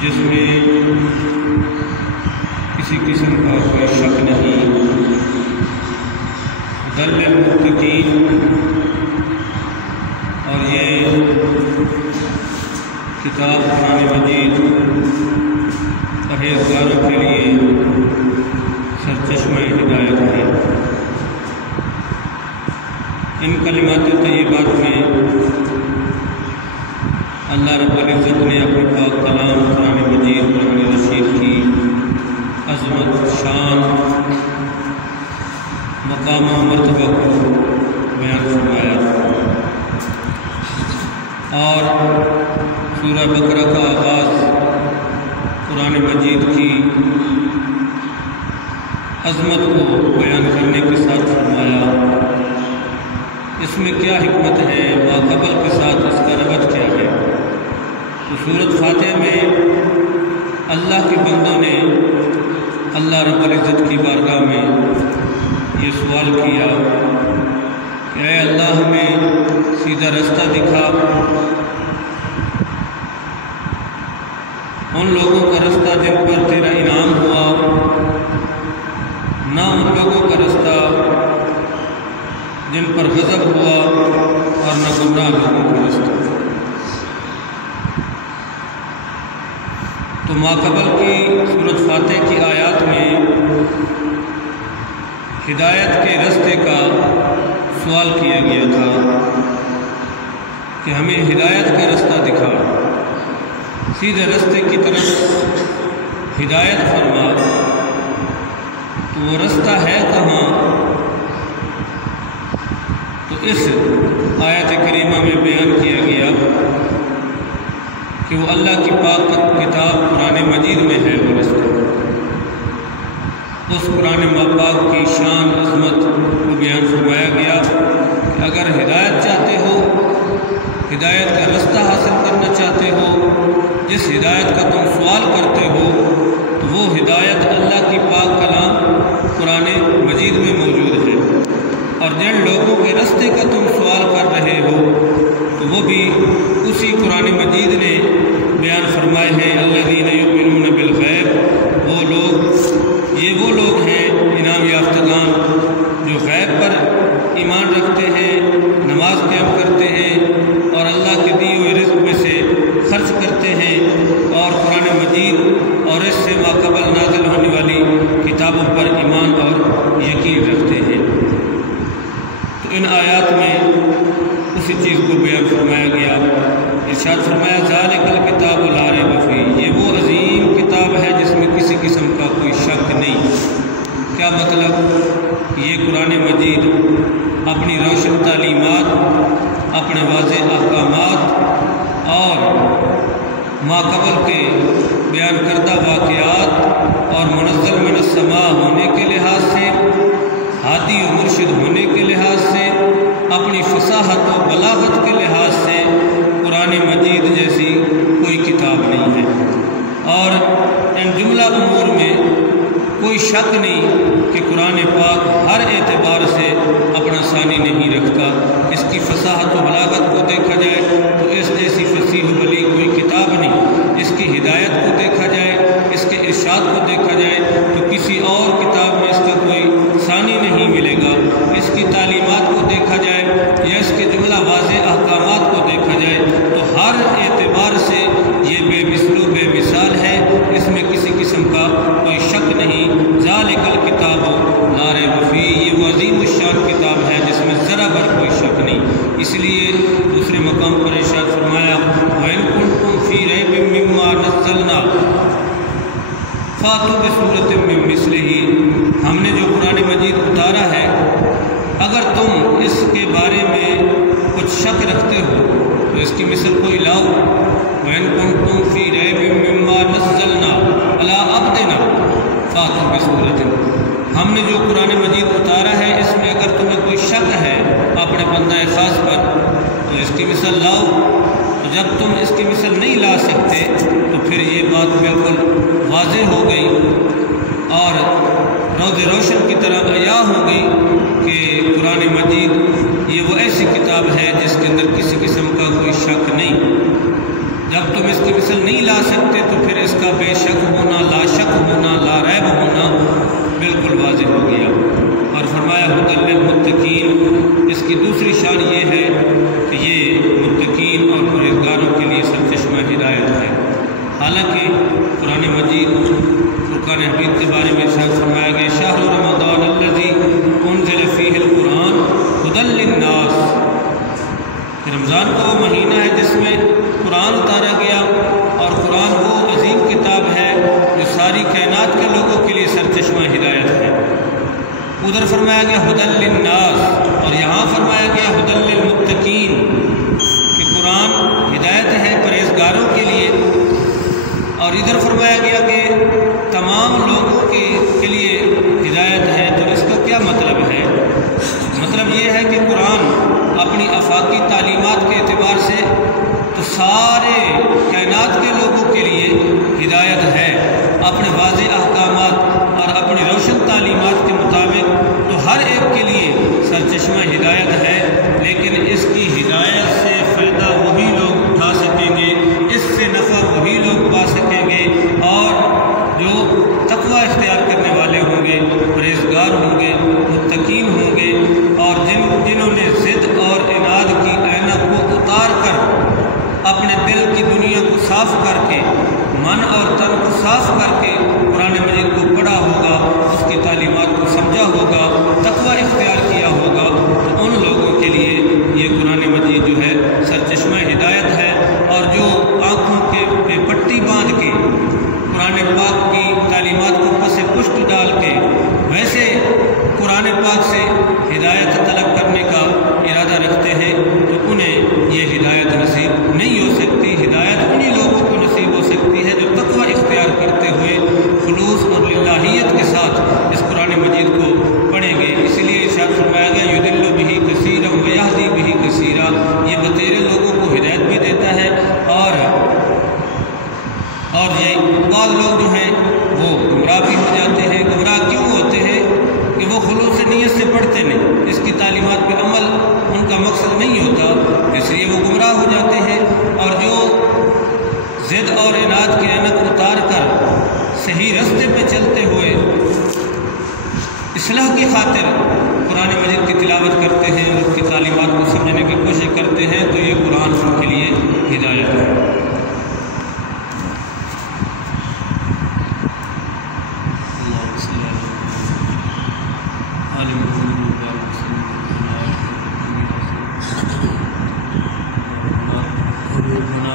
جس میں کسی قسم کا کوئی شک نہیں، ہدی للمتقین، اور یہ کتاب قرآن مجید پرہیزگاروں کے لیے سرچشمہ ہدایت ہے۔ ان کلمات طیبات میں اللہ رب العزت نے اپنے پاک کلام قرآن مجید قرآن رشید کی عظمت، شان، مقام و مرتبہ کو بیان فرمایا، اور سورہ بقرہ کا آغاز قرآن مجید کی عظمت کو بیان کرنے کے ساتھ فرمایا۔ اس میں کیا حکمت ہے، ماقبل کے ساتھ اس کا ربط کیا ہے؟ تو سورۃ فاتحہ میں اللہ کے بندوں نے اللہ رب العزت کی بارگاہ میں یہ سوال کیا کہ اے اللہ ہمیں سیدھا رستہ دکھا، ان لوگوں کا رستہ جن پر تیرا انعام ہوا، نہ ان لوگوں کا رستہ جن پر غضب ہوا، اور نہ گمراہ لوگوں کا رستہ۔ تو ماقبل کی سورۃ فاتحہ کی آیات میں ہدایت کے رستے کا سوال کیا گیا تھا کہ ہمیں ہدایت کا رستہ دکھا، سیدھے رستے کی طرف ہدایت فرما۔ تو وہ رستہ ہے کہاں؟ تو اس آیت کریمہ میں بیان کیا گیا کہ وہ اللہ کی پاک کتاب قرآن مجید میں ہے وہ رستہ۔ اس قرآن پاک کی شان، عظمت کو بیان فرمایا گیا کہ اگر ہدایت چاہتے ہو، ہدایت کا رستہ حاصل کرنا چاہتے ہو، جس ہدایت کا تم سوال کرتے ہو، تو وہ ہدایت اللہ کی پاک کلام قرآن مجید میں موجود ہے، اور جن لوگوں کے رستے کا تم سوال کر رہے ہو تو وہ بھی اسی قرآن مجید نے بیان فرمائے ہیں۔ الذین یؤمنون بالغیب، وہ لوگ، یہ وہ لوگ ہیں انعام یافتگان جو غیب پر ایمان رکھتے ہیں، نماز قائم کرتے ہیں، اور اللہ کے دیے ہوئے رزق میں سے خرچ کرتے ہیں، اور قرآن مجید اور اس سے ماقبل نازل ہونے والی کتابوں پر ایمان اور یقین رکھتے ہیں۔ تو ان آیات میں اسی چیز کو بیان فرمایا گیا۔ ارشاد فرمایا ذالک الکتاب لا ریب فیہ، یہ وہ عظیم کتاب ہے جس میں کسی قسم کا کوئی شک نہیں۔ کیا مطلب؟ یہ قرآن مجید اپنی روشن تعلیمات، اپنے واضح احکامات اور ماقبل کے بیان کردہ واقعات اور منزل من السماء ہونے کے لحاظ سے، ہادی و مرشد ہونے کے لحاظ سے، اپنی فصاحت و بلاغت کے لحاظ سے قرآن مجید جیسی کوئی کتاب نہیں ہے، اور ان جملہ امور میں کوئی شک نہیں کہ قرآن پاک ہر اعتبار سے اپنا ثانی نہیں رکھتا۔ اس کی فصاحت و بلاغت کو دیکھا جائے تو اس جیسی فصیح و بلیغ کوئی کتاب نہیں، اس کی ہدایت کو دیکھا جائے، اس کے ارشاد کو دیکھا جائے تو کسی اور کتاب میں اس کا کوئی ثانی نہیں ملے گا۔ اس کی تعلیمات کو دیکھا جائے یا اس کے جملہ واضح احکامات کو دیکھا تو جب تم اس کی مثل نہیں لا سکتے تو پھر یہ بات بالکل واضح ہو گئی اور روز روشن کی طرح عیاں ہو گئی کہ قرآن مجید یہ وہ ایسی کتاب ہے جس کے اندر کسی قسم کا کوئی شک نہیں۔ جب تم اس کی مثل نہیں لا سکتے تو پھر اس کا بے شک ہونا، لا شک ہونا، لا ریب ہونا بالکل واضح ہو گیا۔ اور فرمایا ھدی للمتقین، اس کی دوسری شان یہ ہے کہ یہ متقین اور پرہیزگاروں کے لیے سرچشمہ ہدایت ہے۔ حالانکہ قرآن مجید فرقان حمید کے بارے میں ارشاد فرمایا گیا شہر رمضان الذی انزل فیہ القرآن ھدی للناس، کہ رمضان کا وہ مہینہ ہے جس میں قرآن اتارا گیا، اور قرآن وہ عظیم کتاب ہے جو ساری کائنات کے لوگوں کے لیے سرچشمہ ہدایت ہے۔ ادھر فرمایا گیا ھدی للناس، اور یہاں فرمایا گیا ھدی للمتقین، کہ قرآن ہدایت ہے پرہیزگاروں کے لیے، اور ادھر فرمایا گیا کہ تمام لوگوں کے لیے ہدایت ہے۔ تو اس کا کیا مطلب ہے؟ مطلب یہ ہے کہ قرآن اپنی آفاقی تعلیمات کے اعتبار سے تو سارے کائنات کے لوگوں کے لیے ہدایت ہے، اپنے واضح احکامات اور اپنی روشن تعلیمات کے مطابق تو ہر ایک کے لیے سرچشمہ ہدایت ہے، لیکن اس کی ہدایت سے فائدہ وہی لوگ اٹھا سکیں گے، اس سے نفع وہی لوگ پا سکیں گے، اور جو تقوی اختیار کرنے والے ہوں گے، پرہیزگار ہوں گے، متقین ہوں گے، اور جنہوں نے ضد اور عناد کی اینک کو اتار کر اپنے دل کی دنیا کو صاف کر کے، من اور تن کو صاف کر کے قرآن مجید کو پڑھا ہوگا، اس کی تعلیمات کو سمجھا ہوگا، تقوی اختیار کیا ہوگا، تو ان لوگوں کے لیے یہ قرآن مجید جو ہے سرچشمہ ہدایت ہے۔ اور جو آنکھوں کے پہ پٹی باندھ کے قرآن پاک کی تعلیمات کو پس پشت ڈال کے ویسے قرآن پاک سے ہدایت طلب کرنے کا ارادہ رکھتے ہیں، تو انہیں یہ ہدایت نصیب نہیں ہو سکتی۔ ہدایت انہی لوگوں کو نصیب ہو سکتی ہے جو تقوی اختیار کرتے ہوئے خلوص اور للہیت کے ساتھ اس قرآن مجید کو پڑھیں گے۔ اس لیے ارشاد فرمایا گیا یضل بہ کثیرا ویہدی بہ کثیرا، یہ بتیرے لوگوں کو ہدایت بھی دیتا ہے، اور یہ بعض لوگ جو ہیں وہ گمراہ بھی ہو جاتے ہیں۔ گمراہ کیوں ہوتے ہیں؟ کہ وہ خلوص نیت سے پڑھتے نہیں، اس کی تعلیمات پہ عمل ان کا مقصد نہیں ہوتا، اس لیے وہ گمراہ ہو جاتے ہیں۔ اور جو ضد اور عناد کی اینک اتار کر صحیح رستے پہ چلتے ہوئے اصلاح کی خاطر قرآن مجید کی تلاوت کرتے ہیں، اس کی تعلیمات کو سمجھنے کی کوشش کرتے ہیں، تو یہ قرآن ان کے لیے ہدایت ہے۔ بنا